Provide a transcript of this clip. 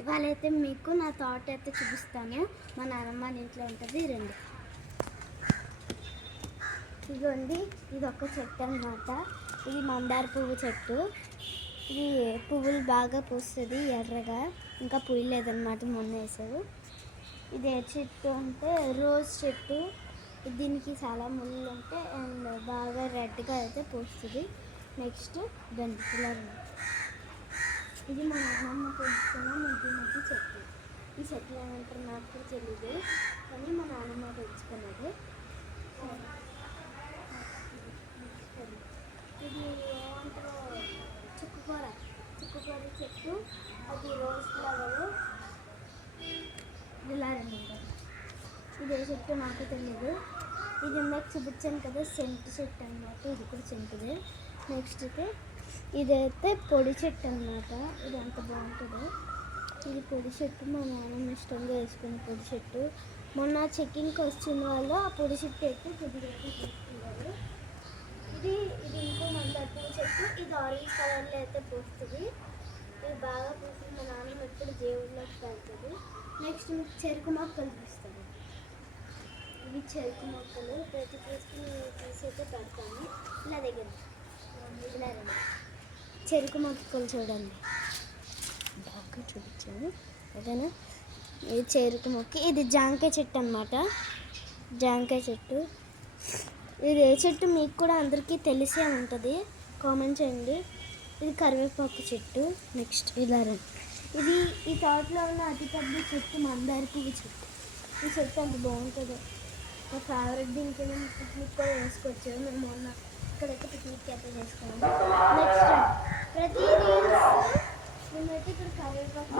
ఇవాళైతే మీకు నా తోట అయితే చూపిస్తాను. మా నాన్నమ్మ ఇంట్లో ఉంటుంది, రండి. ఇదిగోండి, ఇది ఒక చెట్టు అన్నమాట. ఇది మందార పువ్వు చెట్టు. ఇది పువ్వులు బాగా పూస్తుంది ఎర్రగా, ఇంకా పూయలేదన్నమాట, మొన్న వేసారు. ఇది ఏ చెట్టు అంటే రోజ్ చెట్టు. దీనికి చాలా ముళ్ళు ఉంటాయి అండ్ బాగా రెడ్గా అయితే పూస్తుంది. నెక్స్ట్ గంటిలా. ఇది మా నాన్నమ్మ పెంచుకున్న ముద్దు చెట్టు. ఈ చెట్లు ఏమంటారు నాకు కూడా తెలియదు, కానీ మా నాన్నమ్మ పెంచుకున్నది. ఇది ఏమంటారు చుక్కుకూర చెట్టు. అది రోజ్ ఫ్లవర్. ఇలా అనమాట. ఇది ఏ చెట్టు నాకు తెలియదు. ఇది ఇందాక చూపించాను కదా, సెంటు చెట్టు అన్నమాట. ఇది కూడా సెంటుదే. నెక్స్ట్ అయితే ఇదైతే పొడి చెట్టు అన్నమాట. ఇది అంత బాగుంటుంది. ఇది పొడి చెట్టు, మా నాన్నమ్మ ఇష్టంగా వేసుకున్న పొడి చెట్టు. మొన్న చెక్కింగ్కి వచ్చిన వాళ్ళు ఆ పొడి చెట్టు అయితే కొద్దిగా తీసుకున్నారు. ఇది ఇంకో మందార పువ్వు చెట్టు. ఇది ఆరెంజ్ కలర్లో అయితే పూస్తుంది. ఇది బాగా పూస్తుంది. మా నాన్నమ్మ ఎప్పుడు దేవుళ్ళకి పెడుతుంది. నెక్స్ట్ మీకు చెరుకు మొక్కలు చూస్తాను. ఇవి చెరుకు మొక్కలు ప్రతి తీసి అయితే పెడతాను. ఇలా దగ్గర ఇలా చెరుకు మొక్కలు చూడండి, బాగా చూపించాను. ఓకేనా? ఇది చెరుకు మొక్క. ఇది జాంకాయ చెట్టు అన్నమాట. జాంకాయ చెట్టు. ఇది ఏ చెట్టు మీకు కూడా అందరికీ తెలిసే ఉంటుంది, కామెంట్ చేయండి. ఇది కరివేపాకు చెట్టు. నెక్స్ట్ ఇలా ఇది ఈ తోటలో ఉన్న అతిపెద్ద చెట్టు మందార పువ్వు చెట్టు. ఈ చెట్టు అంత బాగుంటుంది. మా ఫేవరెట్. దీనికి పిక్నిక్ కూడా వేసుకోవచ్చు. మేము మొన్న ఇక్కడైతే పిక్నిక్ అయితే చేసుకున్నాము. నెక్స్ట్ ప్రతి మేమైతే ఇక్కడ కరివేపాకు